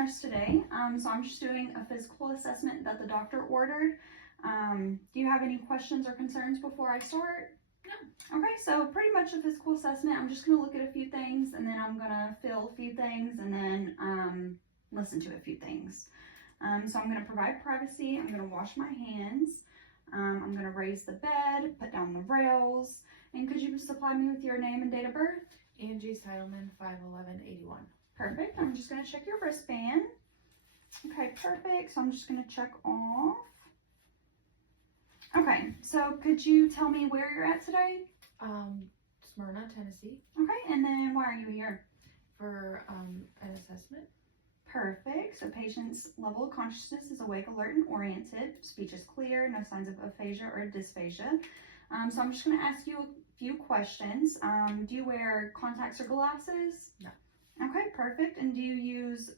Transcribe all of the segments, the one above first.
nurse today, so I'm just doing a physical assessment that the doctor ordered. Do you have any questions or concerns before I start? No. Okay, so pretty much a physical assessment. I'm just going to look at a few things, and then I'm going to feel a few things, and then listen to a few things. So I'm going to provide privacy. I'm going to wash my hands. I'm going to raise the bed, put down the rails, and could you supply me with your name and date of birth? Angie Seidelman, 5'11", 81. Perfect. I'm just going to check your wristband. Okay, perfect. So I'm just going to check off. Okay, so could you tell me where you're at today? Smyrna, Tennessee. Okay, and then why are you here? For an assessment. Perfect. So patient's level of consciousness is awake, alert, and oriented. Speech is clear. No signs of aphasia or dysphagia. So I'm just going to ask you a few questions. Do you wear contacts or glasses? No. Okay, perfect. And do you use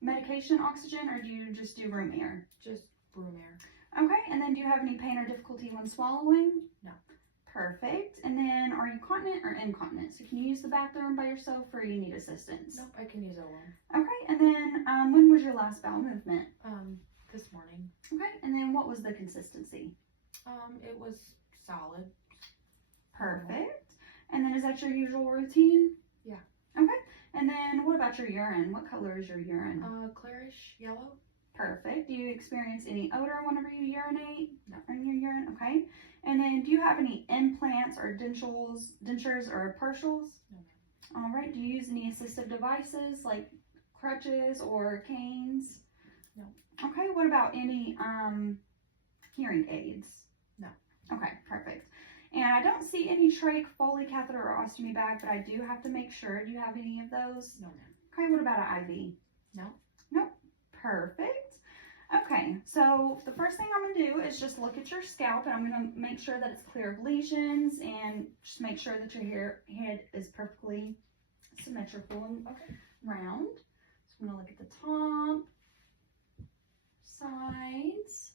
medication, oxygen, or do you just do room air? Just room air. Okay, and then do you have any pain or difficulty when swallowing? No. Perfect. And then are you continent or incontinent? So can you use the bathroom by yourself or you need assistance? Nope, I can use it alone. Okay, and then when was your last bowel movement? This morning. Okay, and then what was the consistency? It was solid. Perfect. And then is that your usual routine? Yeah. Okay, and then what about your urine? What color is your urine? Clarish yellow. Perfect. Do you experience any odor whenever you urinate? No. In your urine? Okay. And then do you have any implants or dentures or partials? No. All right. Do you use any assistive devices like crutches or canes? No. Okay. What about any hearing aids? No. Okay. Perfect. And I don't see any trach, Foley catheter, or ostomy bag, but I do have to make sure. Do you have any of those? No, ma'am. Okay. What about an IV? No. Nope. Perfect. Okay, so the first thing I'm going to do is just look at your scalp, and I'm going to make sure that it's clear of lesions and just make sure that your head is perfectly symmetrical and round. So I'm going to look at the top, sides,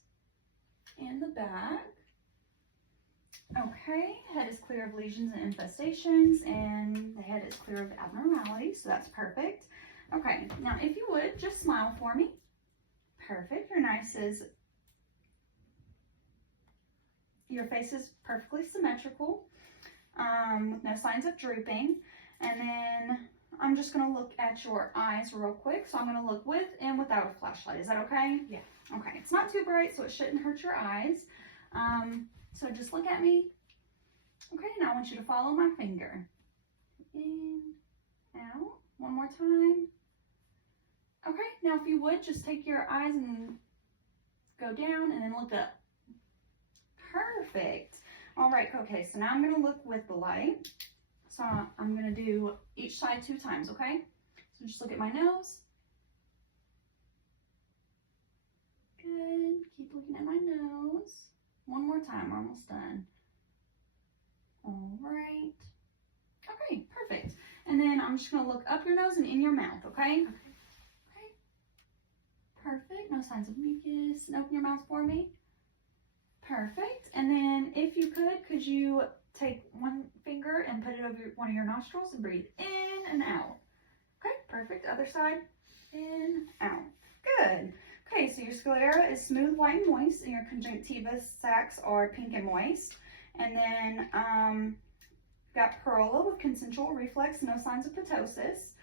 and the back. Okay, head is clear of lesions and infestations, and the head is clear of abnormalities, so that's perfect. Okay, now if you would, just smile for me. Perfect. Your face is perfectly symmetrical, with no signs of drooping. And then I'm just going to look at your eyes real quick. So I'm going to look with and without a flashlight. Is that okay? Yeah. Okay. It's not too bright, so it shouldn't hurt your eyes. So just look at me. Okay, now I want you to follow my finger. In, out. One more time. Okay, now if you would, just take your eyes and go down and then look up. Perfect. All right, okay, so now I'm going to look with the light. So I'm going to do each side 2 times, okay? So just look at my nose. Good. Keep looking at my nose. One more time, we're almost done. All right. Okay, perfect. And then I'm just going to look up your nose and in your mouth, okay? Okay. Perfect. No signs of mucus. And open your mouth for me. Perfect. And then if you could you take one finger and put it over one of your nostrils and breathe in and out. Okay, perfect. Other side. In, out. Good. Okay, so your sclera is smooth, white, and moist, and your conjunctiva sacs are pink and moist. And then you've got Perola with consensual reflex, no signs of ptosis.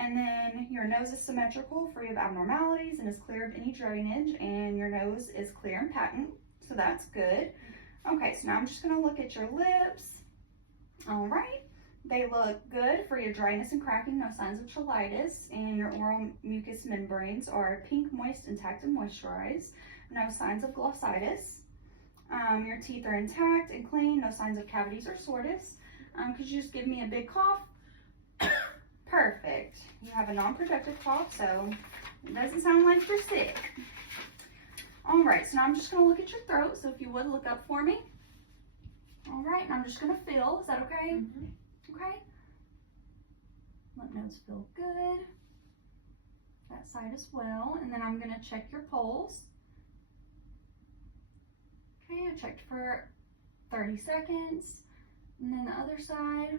And then your nose is symmetrical, free of abnormalities, and is clear of any drainage, and your nose is clear and patent, so that's good. Okay, so now I'm just going to look at your lips. All right, they look good for your dryness and cracking, no signs of cheilitis, and your oral mucous membranes are pink, moist, intact, and moisturized, no signs of glossitis. Your teeth are intact and clean, no signs of cavities or soreness. Could you just give me a big cough? Perfect. You have a non-productive cough, so it doesn't sound like you're sick. All right, so now I'm just going to look at your throat, so if you would look up for me. All right, and I'm just going to feel. Is that okay? Mm-hmm. Okay. Lymph nodes feel good. That side as well. And then I'm going to check your pulse. Okay, I checked for 30 seconds. And then the other side.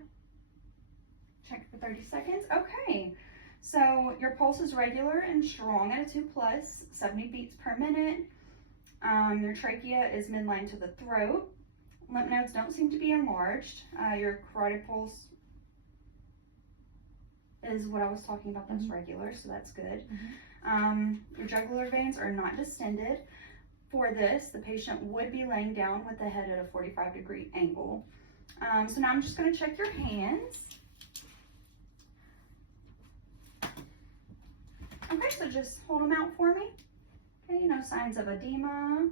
Check for 30 seconds. Okay, So your pulse is regular and strong at a 2 plus, 70 beats per minute. Your trachea is midline to the throat. Lymph nodes don't seem to be enlarged. Your carotid pulse is what I was talking about. That's regular, so that's good. Your jugular veins are not distended. For this, the patient would be laying down with the head at a 45-degree angle. So now I'm just going to check your hands. Okay, so just hold them out for me. Okay, no signs of edema,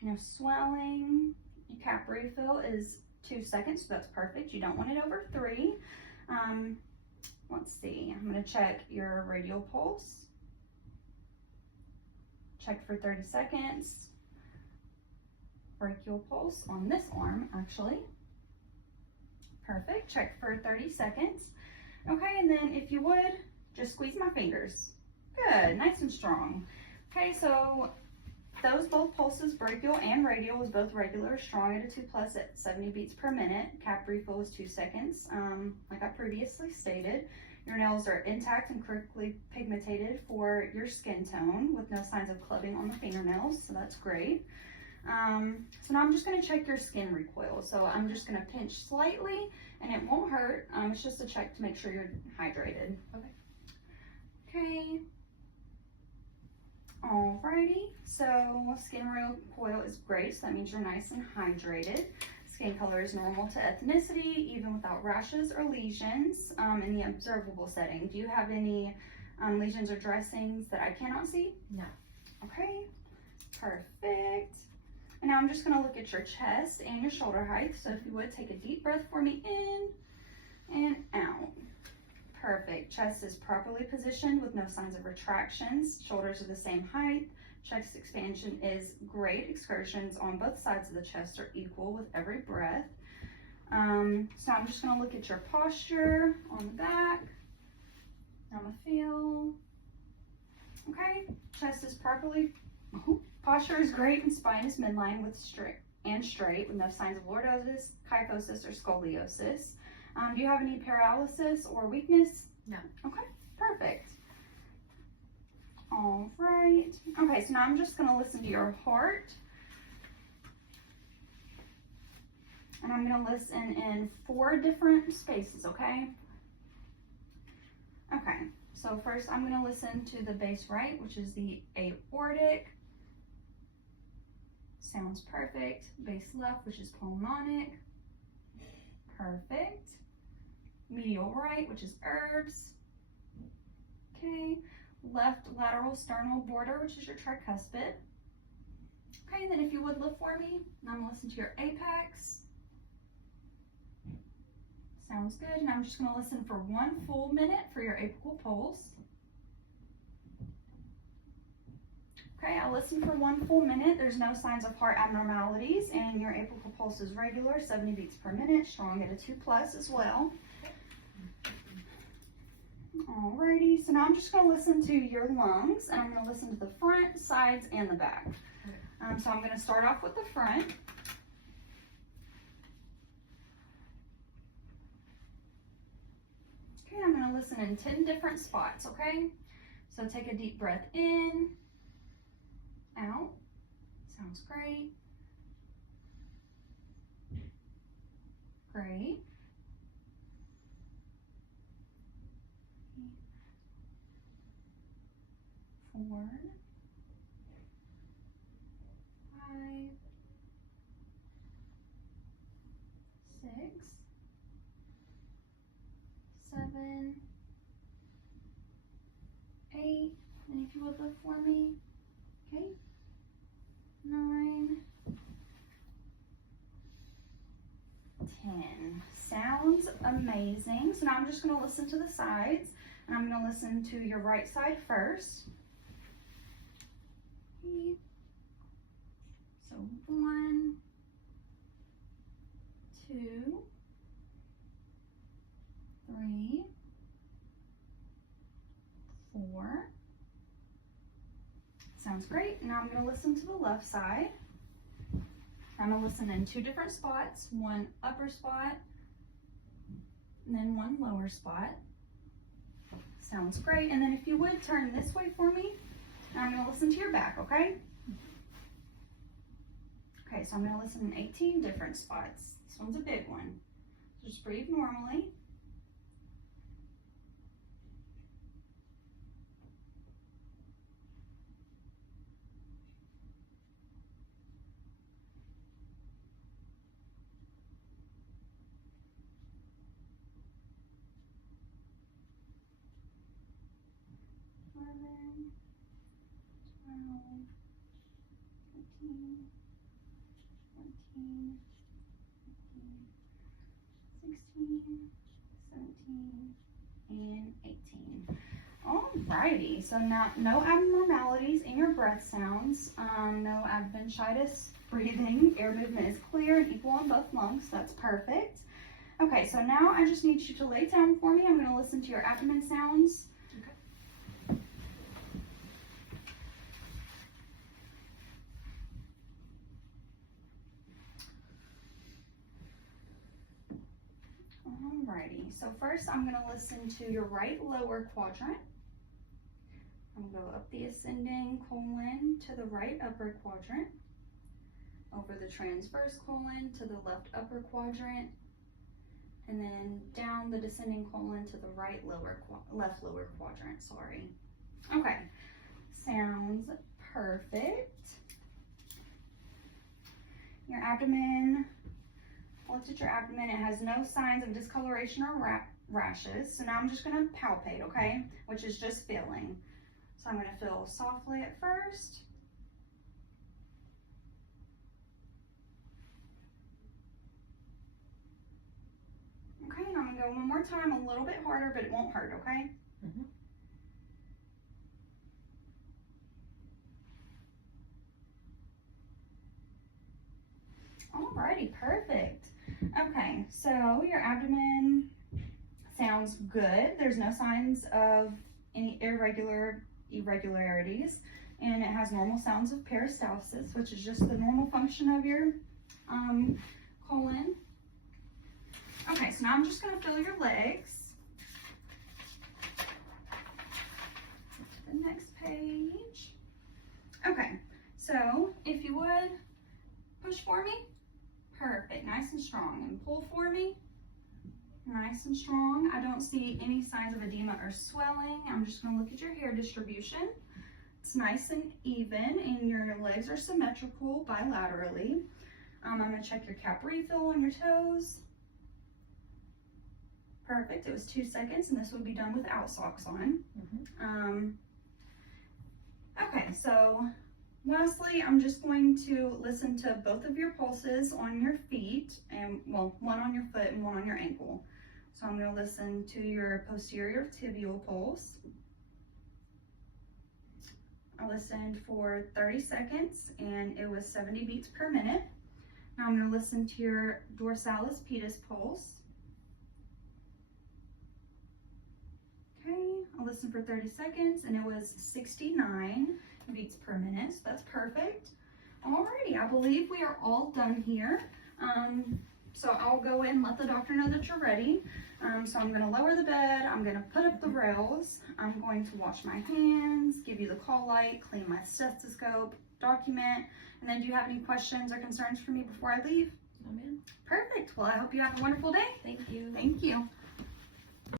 no swelling. Your cap refill is 2 seconds, so that's perfect. You don't want it over 3. Let's see, I'm going to check your radial pulse. Check for 30 seconds. Brachial pulse on this arm, actually. Perfect. Check for 30 seconds. Okay, and then if you would, just squeeze my fingers. Good, nice and strong. Okay, so those both pulses, brachial and radial, was both regular, strong at a 2 plus at 70 beats per minute. Cap refill is 2 seconds, like I previously stated. Your nails are intact and correctly pigmented for your skin tone with no signs of clubbing on the fingernails, so that's great. So now I'm just going to check your skin recoil. So I'm just going to pinch slightly and it won't hurt. It's just a check to make sure you're hydrated. Okay. Alrighty, so skin recoil is great, so that means you're nice and hydrated. Skin color is normal to ethnicity, even without rashes or lesions in the observable setting. Do you have any lesions or dressings that I cannot see? No. Okay, perfect. And now I'm just going to look at your chest and your shoulder height. So if you would, take a deep breath for me in and out. Perfect. Chest is properly positioned with no signs of retractions. Shoulders are the same height. Chest expansion is great. Excursions on both sides of the chest are equal with every breath. So I'm just going to look at your posture on the back. I'm going to feel. Okay. Chest is properly. Posture is great and spine is midline with straight with no signs of lordosis, kyphosis, or scoliosis. Do you have any paralysis or weakness? No. Okay, perfect. All right. Okay, so now I'm just going to listen to your heart. And I'm going to listen in 4 different spaces, okay? Okay, so first I'm going to listen to the base right, which is the aortic. Sounds perfect. Base left, which is pulmonic. Perfect. Medial right, which is herbs. Okay. Left lateral sternal border, which is your tricuspid. Okay, and then if you would look for me, and I'm gonna listen to your apex. Sounds good. And I'm just gonna listen for 1 full minute for your apical pulse. Okay, I'll listen for 1 full minute. There's no signs of heart abnormalities, and your apical pulse is regular, 70 beats per minute, strong at a 2 plus as well. Alrighty, so now I'm just going to listen to your lungs, and I'm going to listen to the front, sides, and the back. So I'm going to start off with the front. Okay, I'm going to listen in 10 different spots, okay? So take a deep breath in, out. Sounds great. Great. 4, 5, 6, 7, 8, and if you would look for me, okay, 9, 10. Sounds amazing. So now I'm just going to listen to the sides, and I'm going to listen to your right side first. Okay. So 1, 2, 3, 4. Sounds great. Now I'm going to listen to the left side. I'm going to listen in 2 different spots, 1 upper spot and then 1 lower spot. Sounds great. And then if you would turn this way for me, now I'm going to listen to your back, okay? Okay, so I'm going to listen in 18 different spots. This one's a big one. Just breathe normally. Eleven, 12, 13, 14, 15, 16, 17, and 18. Alrighty, so now no abnormalities in your breath sounds, no adventitis breathing, air movement is clear and equal in both lungs, that's perfect. Okay, so now I just need you to lay down for me. I'm going to listen to your abdomen sounds. Alrighty, so first I'm going to listen to your right lower quadrant. I'm going to go up the ascending colon to the right upper quadrant, over the transverse colon to the left upper quadrant, and then down the descending colon to the right left lower quadrant, sorry. Okay, sounds perfect. Your abdomen, looked at your abdomen, it has no signs of discoloration or rashes. So now I'm just gonna palpate, okay? Which is just feeling. So I'm gonna feel softly at first. Okay, and I'm gonna go one more time, a little bit harder, but it won't hurt, okay? Mm-hmm. Alrighty, perfect. Okay, so your abdomen sounds good. There's no signs of any irregularities, and it has normal sounds of peristalsis, which is just the normal function of your colon. Okay, so now I'm just going to feel your legs. To the next page. Okay, so if you would push for me. Perfect, nice and strong. And pull for me. Nice and strong. I don't see any signs of edema or swelling. I'm just going to look at your hair distribution. It's nice and even, and your legs are symmetrical bilaterally. I'm going to check your cap refill on your toes. Perfect. It was 2 seconds, and this would be done without socks on. Okay, so lastly, I'm just going to listen to both of your pulses on your feet, and well, one on your foot and one on your ankle. So I'm going to listen to your posterior tibial pulse. I listened for 30 seconds and it was 70 beats per minute. Now I'm going to listen to your dorsalis pedis pulse. Okay, I'll listen for 30 seconds and it was 69 beats per minute, so that's perfect. Alrighty, I believe we are all done here. So I'll go and let the doctor know that you're ready. So I'm going to lower the bed, I'm going to put up the rails, I'm going to wash my hands, give you the call light, clean my stethoscope, document, and then do you have any questions or concerns for me before I leave? No, ma'am. Perfect. Well, I hope you have a wonderful day. Thank you. Thank you.